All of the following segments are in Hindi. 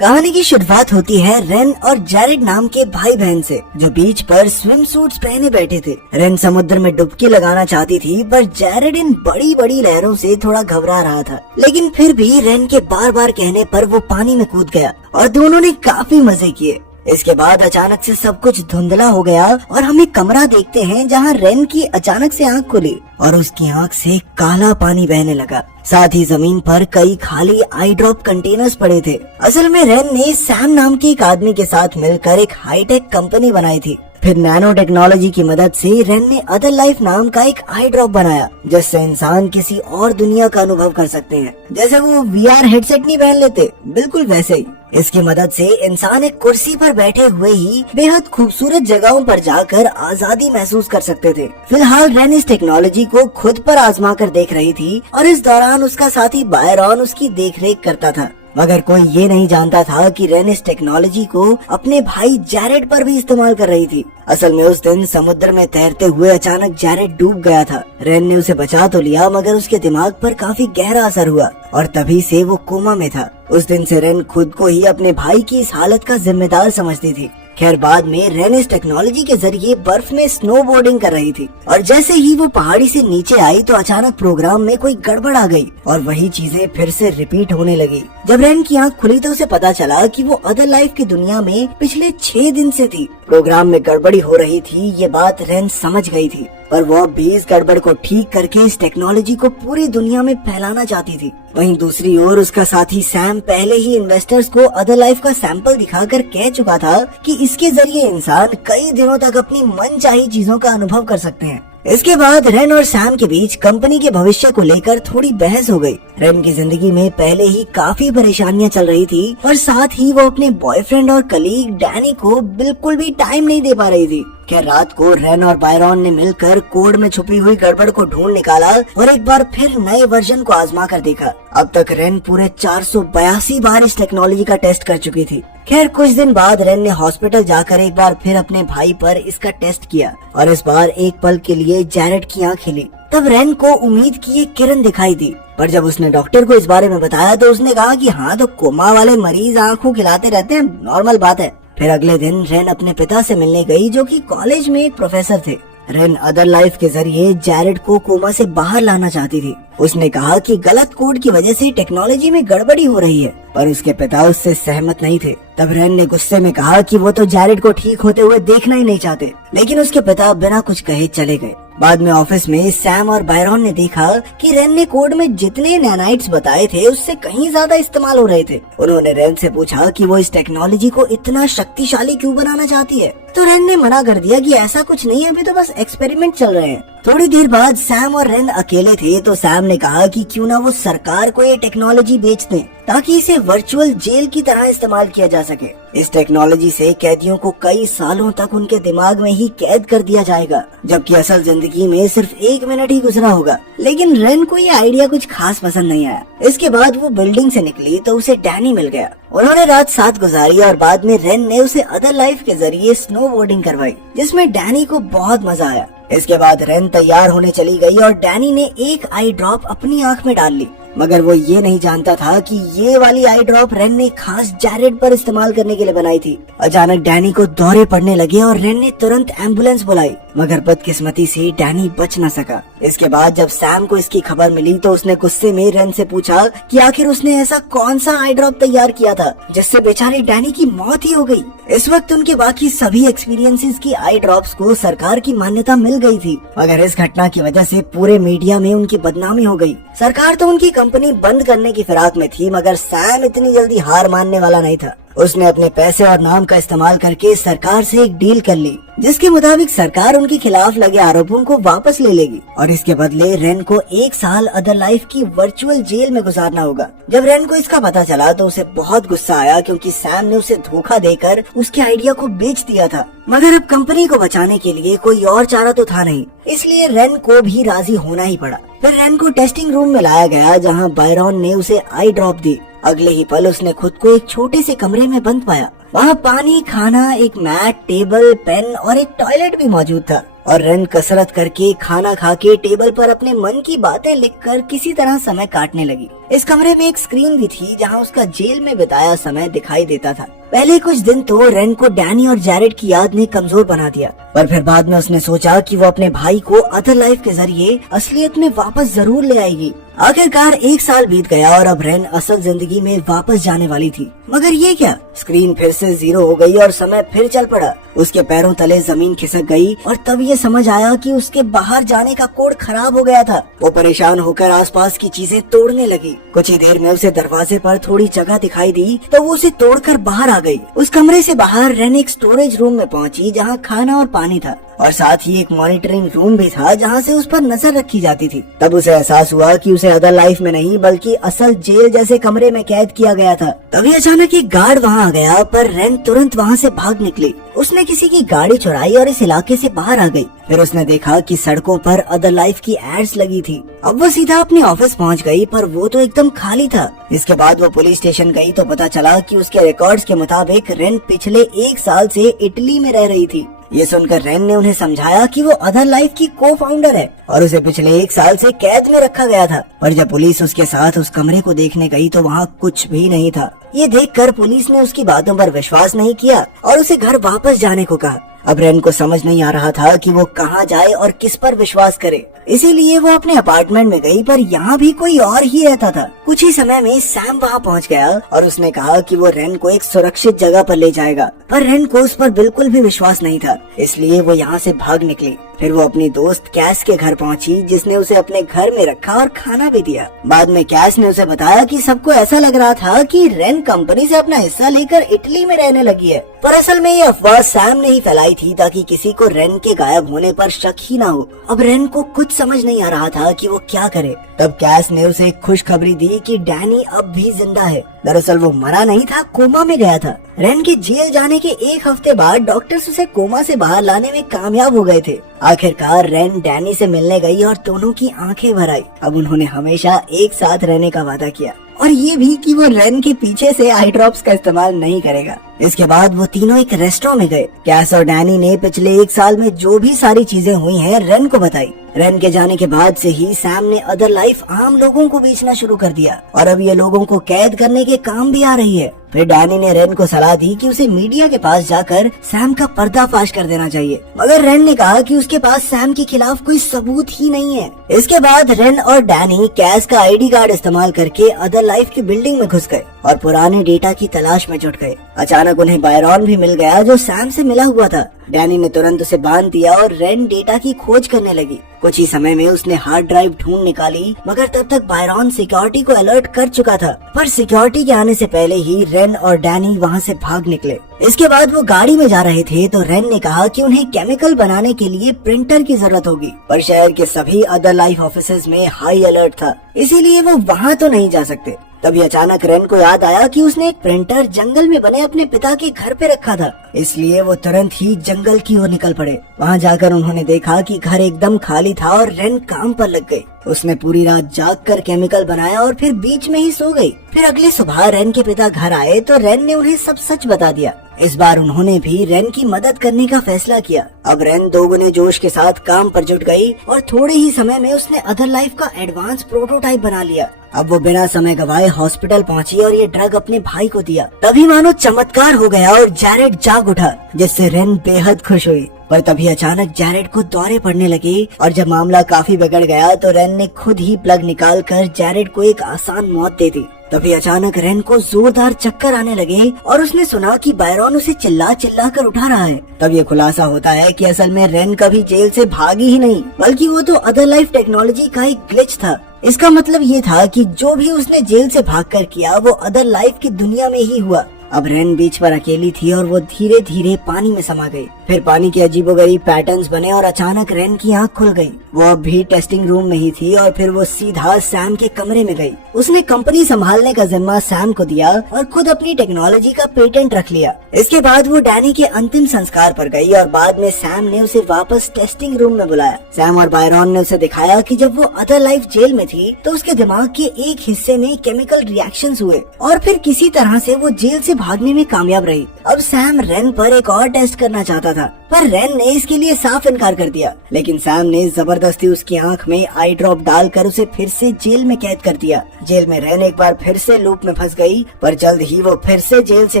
कहानी की शुरुआत होती है रेन और जैरेड नाम के भाई बहन से, जो बीच पर स्विम सूट्स पहने बैठे थे। रेन समुद्र में डुबकी लगाना चाहती थी, पर जैरेड इन बड़ी बड़ी लहरों से थोड़ा घबरा रहा था। लेकिन फिर भी रेन के बार बार कहने पर वो पानी में कूद गया और दोनों ने काफी मजे किए। इसके बाद अचानक से सब कुछ धुंधला हो गया और हम एक कमरा देखते हैं जहां रेन की अचानक से आंख खुली और उसकी आंख से काला पानी बहने लगा। साथ ही जमीन पर कई खाली आई ड्रॉप कंटेनर्स पड़े थे। असल में रेन ने सैम नाम के एक आदमी के साथ मिलकर एक हाईटेक कंपनी बनाई थी। फिर नैनो टेक्नोलॉजी की मदद से रेन ने अदर लाइफ नाम का एक आई ड्रॉप बनाया, जिससे इंसान किसी और दुनिया का अनुभव कर सकते हैं। जैसे वो VR हेडसेट नहीं पहन लेते, बिल्कुल वैसे ही। इसकी मदद से इंसान एक कुर्सी पर बैठे हुए ही बेहद खूबसूरत जगहों पर जाकर आजादी महसूस कर सकते थे। फिलहाल रेन इस टेक्नोलॉजी को खुद पर आजमा कर देख रही थी और इस दौरान उसका साथी बायरॉन उसकी देखरेख करता था। मगर कोई ये नहीं जानता था कि रेन इस टेक्नोलॉजी को अपने भाई जैरेड पर भी इस्तेमाल कर रही थी। असल में उस दिन समुद्र में तैरते हुए अचानक जैरेड डूब गया था। रेन ने उसे बचा तो लिया, मगर उसके दिमाग पर काफी गहरा असर हुआ और तभी से वो कोमा में था। उस दिन से रेन खुद को ही अपने भाई की इस हालत का जिम्मेदार समझती थी। खैर, बाद में रेन इस टेक्नोलॉजी के जरिए बर्फ में स्नोबोर्डिंग कर रही थी और जैसे ही वो पहाड़ी से नीचे आई तो अचानक प्रोग्राम में कोई गड़बड़ आ गई और वही चीजें फिर से रिपीट होने लगी। जब रेन की आंख खुली तो उसे पता चला कि वो अदर लाइफ की दुनिया में पिछले 6 दिन से थी। प्रोग्राम में गड़बड़ी हो रही थी, ये बात रेन समझ गई थी, पर वो अब भी इस गड़बड़ को ठीक करके इस टेक्नोलॉजी को पूरी दुनिया में फैलाना चाहती थी। वहीं दूसरी ओर उसका साथी सैम पहले ही इन्वेस्टर्स को अदर लाइफ का सैंपल दिखाकर कह चुका था कि इसके जरिए इंसान कई दिनों तक अपनी मनचाही चीजों का अनुभव कर सकते हैं। इसके बाद रेन और सैम के बीच कंपनी के भविष्य को लेकर थोड़ी बहस हो गई। रेन की जिंदगी में पहले ही काफी परेशानियां चल रही थी और साथ ही वो अपने बॉयफ्रेंड और कलीग डैनी को बिल्कुल भी टाइम नहीं दे पा रही थी। क्या रात को रेन और बायरॉन ने मिलकर कोड में छुपी हुई गड़बड़ को ढूंढ निकाला और एक बार फिर नए वर्जन को आजमा कर देखा। अब तक रेन पूरे 482 बार इस टेक्नोलॉजी का टेस्ट कर चुकी थी। खैर, कुछ दिन बाद रेन ने हॉस्पिटल जाकर एक बार फिर अपने भाई पर इसका टेस्ट किया और इस बार एक पल के लिए जैरेड की आंख खिली। तब रेन को उम्मीद की एक किरण दिखाई दी, पर जब उसने डॉक्टर को इस बारे में बताया तो उसने कहा कि हाँ, तो कोमा वाले मरीज आंखों खिलाते रहते हैं, नॉर्मल बात है। फिर अगले दिन रेन अपने पिता से मिलने गई, जो कि कॉलेज में एक प्रोफेसर थे। रेन अदर लाइफ के जरिए जैरेड को कोमा से बाहर लाना चाहती थी। उसने कहा कि गलत कोड की वजह से टेक्नोलॉजी में गड़बड़ी हो रही है, पर उसके पिता उससे सहमत नहीं थे। तब रेन ने गुस्से में कहा कि वो तो जैरेड को ठीक होते हुए देखना ही नहीं चाहते, लेकिन उसके पिता बिना कुछ कहे चले गए। बाद में ऑफिस में सैम और बायरॉन ने देखा कि रेन ने कोड में जितने नैनाइट्स बताए थे उससे कहीं ज्यादा इस्तेमाल हो रहे थे। उन्होंने रेन से पूछा कि वो इस टेक्नोलॉजी को इतना शक्तिशाली क्यों बनाना चाहती है, तो रेन ने मना कर दिया कि ऐसा कुछ नहीं है, अभी तो बस एक्सपेरिमेंट चल रहे हैं। थोड़ी देर बाद सैम और रेन अकेले थे तो सैम ने कहा कि क्यों ना वो सरकार को ये टेक्नोलॉजी बेच दें, ताकि इसे वर्चुअल जेल की तरह इस्तेमाल किया जा सके। इस टेक्नोलॉजी से कैदियों को कई सालों तक उनके दिमाग में ही कैद कर दिया जाएगा, जबकि असल जिंदगी में सिर्फ 1 मिनट ही गुजरा होगा। लेकिन रेन को ये आइडिया कुछ खास पसंद नहीं आया। इसके बाद वो बिल्डिंग से निकली तो उसे डैनी मिल गया। उन्होंने रात साथ गुजारी और बाद में रेन ने उसे अदर लाइफ के जरिए स्नोबोर्डिंग करवाई, जिसमें डैनी को बहुत मजा आया। इसके बाद रेन तैयार होने चली गई और डैनी ने एक आई ड्रॉप अपनी आंख में डाल ली, मगर वो ये नहीं जानता था कि ये वाली आई ड्रॉप रेन ने खास जैरेड पर इस्तेमाल करने के लिए बनाई थी। अचानक डैनी को दौरे पड़ने लगे और रेन ने तुरंत एम्बुलेंस बुलाई, मगर बदकिस्मती से डैनी बच न सका। इसके बाद जब सैम को इसकी खबर मिली तो उसने गुस्से में रेन से पूछा कि आखिर उसने ऐसा कौन सा आई ड्रॉप तैयार किया था जिससे बेचारे डैनी की मौत ही हो गई। इस वक्त उनके बाकी सभी एक्सपीरियंसेस की आई ड्रॉप्स को सरकार की मान्यता मिल गई थी, मगर इस घटना की वजह से पूरे मीडिया में उनकी बदनामी हो गई। सरकार तो उनकी कंपनी बंद करने की फिराक में थी, मगर सैम इतनी जल्दी हार मानने वाला नहीं था। उसने अपने पैसे और नाम का इस्तेमाल करके सरकार से एक डील कर ली, जिसके मुताबिक सरकार उनके खिलाफ लगे आरोपों को वापस ले लेगी और इसके बदले रेन को 1 साल अदर लाइफ की वर्चुअल जेल में गुजारना होगा। जब रेन को इसका पता चला तो उसे बहुत गुस्सा आया, क्योंकि सैम ने उसे धोखा देकर उसके आइडिया को बेच दिया था। मगर अब कंपनी को बचाने के लिए कोई और चारा तो था नहीं, इसलिए रेन को भी राजी होना ही पड़ा। फिर रेन को टेस्टिंग रूम में लाया गया, जहां बायरॉन ने उसे आई ड्रॉप दी अगले ही पल उसने खुद को एक छोटे से कमरे में बंद पाया। वहाँ पानी, खाना, एक मैट, टेबल, पेन और एक टॉयलेट भी मौजूद था। और रेन कसरत करके, खाना खा के, टेबल पर अपने मन की बातें लिखकर किसी तरह समय काटने लगी। इस कमरे में एक स्क्रीन भी थी जहाँ उसका जेल में बिताया समय दिखाई देता था। पहले कुछ दिन तो रेन को डैनी और जैरेड की याद ने कमजोर बना दिया, पर फिर बाद में उसने सोचा कि वो अपने भाई को अदर लाइफ के जरिए असलियत में वापस जरूर ले आएगी। आखिरकार 1 साल बीत गया और अब रेन असल जिंदगी में वापस जाने वाली थी। मगर ये क्या, स्क्रीन फिर से 0 हो गई और समय फिर चल पड़ा। उसके पैरों तले जमीन खिसक गई और तब ये समझ आया कि उसके बाहर जाने का कोड खराब हो गया था। वो परेशान होकर आसपास की चीजें तोड़ने लगी। कुछ ही देर में उसे दरवाजे पर थोड़ी जगह दिखाई दी तो वो उसे तोड़कर बाहर आ गई। उस कमरे से बाहर रेन एक स्टोरेज रूम में पहुंची जहाँ खाना और पानी था और साथ ही एक मॉनिटरिंग रूम भी था जहाँ से उस पर नजर रखी जाती थी। तब उसे एहसास हुआ कि उसे अदर लाइफ में नहीं बल्कि असल जेल जैसे कमरे में कैद किया गया था। तभी अचानक एक गार्ड वहाँ आ गया, पर रेन तुरंत वहाँ से भाग निकली। उसने किसी की गाड़ी चुराई और इस इलाके से बाहर आ गई। फिर उसने देखा कि सड़कों पर अदर लाइफ की एड्स लगी थी। अब वो सीधा अपने ऑफिस पहुंच गई, पर वो तो एकदम खाली था। इसके बाद वो पुलिस स्टेशन गई तो पता चला कि उसके रिकॉर्ड्स के मुताबिक रेन पिछले 1 साल से इटली में रह रही थी। ये सुनकर रेन ने उन्हें समझाया कि वो अदर लाइफ की को फाउंडर है और उसे पिछले 1 साल से कैद में रखा गया था। पर जब पुलिस उसके साथ उस कमरे को देखने गई तो वहाँ कुछ भी नहीं था। ये देखकर पुलिस ने उसकी बातों पर विश्वास नहीं किया और उसे घर वापस जाने को कहा। अब रेन को समझ नहीं आ रहा था कि वो कहाँ जाए और किस पर विश्वास करे, इसीलिए वो अपने अपार्टमेंट में गई, पर यहाँ भी कोई और ही रहता था। कुछ ही समय में सैम वहाँ पहुँच गया और उसने कहा कि वो रेन को एक सुरक्षित जगह पर ले जाएगा, पर रेन को उस पर बिल्कुल भी विश्वास नहीं था, इसलिए वो यहाँ से भाग निकली। फिर वो अपनी दोस्त कैस के घर पहुंची, जिसने उसे अपने घर में रखा और खाना भी दिया। बाद में कैस ने उसे बताया कि सबको ऐसा लग रहा था कि रेन कंपनी से अपना हिस्सा लेकर इटली में रहने लगी है, पर असल में ये अफवाह सैम ने ही फैलाई थी ताकि किसी को रेन के गायब होने पर शक ही ना हो। अब रेन को कुछ समझ नहीं आ रहा था कि वो क्या करे। तब कैस ने उसे एक खुशखबरी दी कि डैनी अब भी जिंदा है। दरअसल वो मरा नहीं था, कोमा में गया था। रेन के जेल जाने के 1 हफ्ते बाद डॉक्टर्स उसे कोमा से बाहर लाने में कामयाब हो गए थे। आखिरकार रेन डैनी से मिलने गई और दोनों की आंखें भर आई। अब उन्होंने हमेशा एक साथ रहने का वादा किया और ये भी कि वो रेन के पीछे से आई ड्रॉप्स का इस्तेमाल नहीं करेगा। इसके बाद वो तीनों एक रेस्टोरेंट में गए। कैस और डैनी ने पिछले 1 साल में जो भी सारी चीजें हुई हैं रेन को बताई। रेन के जाने के बाद से ही सैम ने अदर लाइफ आम लोगों को बेचना शुरू कर दिया और अब ये लोगों को कैद करने के काम भी आ रही है। फिर डैनी ने रेन को सलाह दी कि उसे मीडिया के पास जाकर सैम का पर्दाफाश कर देना चाहिए, मगर रेन ने कहा कि उसके पास सैम के खिलाफ कोई सबूत ही नहीं है। इसके बाद रेन और डैनी कैस का आईडी कार्ड इस्तेमाल करके अदर लाइफ की बिल्डिंग में घुस गए और पुराने डेटा की तलाश में जुट गए। अचानक उन्हें बायरॉन भी मिल गया जो सैम से मिला हुआ था। डैनी ने तुरंत उसे बांध दिया और रेन डेटा की खोज करने लगी। कुछ ही समय में उसने हार्ड ड्राइव ढूंढ निकाली, मगर तब तक बायरॉन सिक्योरिटी को अलर्ट कर चुका था। पर सिक्योरिटी के आने से पहले ही रेन और डैनी वहां से भाग निकले। इसके बाद वो गाड़ी में जा रहे थे तो रेन ने कहा कि उन्हें केमिकल बनाने के लिए प्रिंटर की जरूरत होगी, पर शहर के सभी अदर लाइफ ऑफिसेज में हाई अलर्ट था, इसीलिए वो वहाँ तो नहीं जा सकते। तभी अचानक रेन को याद आया कि उसने एक प्रिंटर जंगल में बने अपने पिता के घर पे रखा था, इसलिए वो तुरंत ही जंगल की ओर निकल पड़े। वहाँ जाकर उन्होंने देखा कि घर एकदम खाली था और रेन काम पर लग गई। उसने पूरी रात जागकर केमिकल बनाया और फिर बीच में ही सो गई। फिर अगली सुबह रेन के पिता घर आए तो रेन ने उन्हें सब सच बता दिया। इस बार उन्होंने भी रेन की मदद करने का फैसला किया। अब रेन दोगुने जोश के साथ काम पर जुट गई और थोड़े ही समय में उसने अदर लाइफ का एडवांस प्रोटोटाइप बना लिया। अब वो बिना समय गवाए हॉस्पिटल पहुंची और ये ड्रग अपने भाई को दिया। तभी मानो चमत्कार हो गया और जैरेड जाग उठा, जिससे रेन बेहद खुश हुई। पर तभी अचानक जैरेड को दौरे पड़ने लगे और जब मामला काफी बिगड़ गया तो रेन ने खुद ही प्लग निकाल कर जैरेड को एक आसान मौत दे दी। तभी अचानक रेन को जोरदार चक्कर आने लगे और उसने सुना कि बायरॉन उसे चिल्ला चिल्ला कर उठा रहा है। तब ये खुलासा होता है कि असल में रेन कभी जेल से भागी ही नहीं, बल्कि वो तो अदर लाइफ टेक्नोलॉजी का एक ग्लिच था। इसका मतलब ये था कि जो भी उसने जेल से भागकर किया वो अदर लाइफ की दुनिया में ही हुआ। अब रेन बीच पर अकेली थी और वो धीरे धीरे पानी में समा गई। फिर पानी के अजीबोगरीब पैटर्न्स बने और अचानक रेन की आंख खुल गई। वो अब भी टेस्टिंग रूम में ही थी और फिर वो सीधा सैम के कमरे में गई। उसने कंपनी संभालने का जिम्मा सैम को दिया और खुद अपनी टेक्नोलॉजी का पेटेंट रख लिया। इसके बाद वो डैनी के अंतिम संस्कार पर गई और बाद में सैम ने उसे वापस टेस्टिंग रूम में बुलाया। सैम और बायरॉन ने उसे दिखाया कि जब वो अदर लाइफ जेल में थी तो उसके दिमाग के एक हिस्से में केमिकल रिएक्शंस हुए और फिर किसी तरह से वो जेल से भागने में कामयाब रही। अब सैम रेन पर एक और टेस्ट करना चाहता था, पर रेन ने इसके लिए साफ इनकार कर दिया। लेकिन सैम ने जबरदस्ती उसकी आंख में आई ड्रॉप डालकर उसे फिर से जेल में कैद कर दिया। जेल में रेन एक बार फिर से लूप में फंस गई, पर जल्द ही वो फिर से जेल से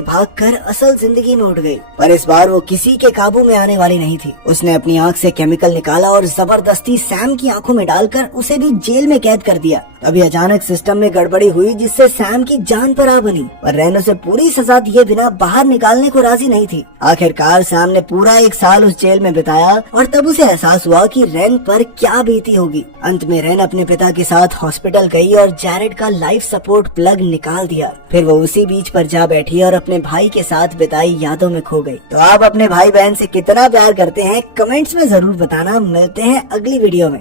भागकर असल जिंदगी में उठ गई। पर इस बार वो किसी के काबू में आने वाली नहीं थी। उसने अपनी आंख से केमिकल निकाला और जबरदस्ती सैम की आंखों में डालकर उसे भी जेल में कैद कर दिया। तभी अचानक सिस्टम में गड़बड़ी हुई जिससे सैम की जान पर आ बनी, पर रेन उसे पूरी सजा दिए बिना बाहर निकालने को राजी नहीं थी। आखिरकार सैम ने पूरा 1 साल उस जेल में बिताया और तब उसे एहसास हुआ कि रेन पर क्या बीती होगी। अंत में रेन अपने पिता के साथ हॉस्पिटल गई और जैरेड का लाइफ सपोर्ट प्लग निकाल दिया। फिर वो उसी बीच पर जा बैठी और अपने भाई के साथ बिताई यादों में खो गई। तो आप अपने भाई बहन से कितना प्यार करते हैं कमेंट्स में जरूर बताना। मिलते हैं अगली वीडियो में।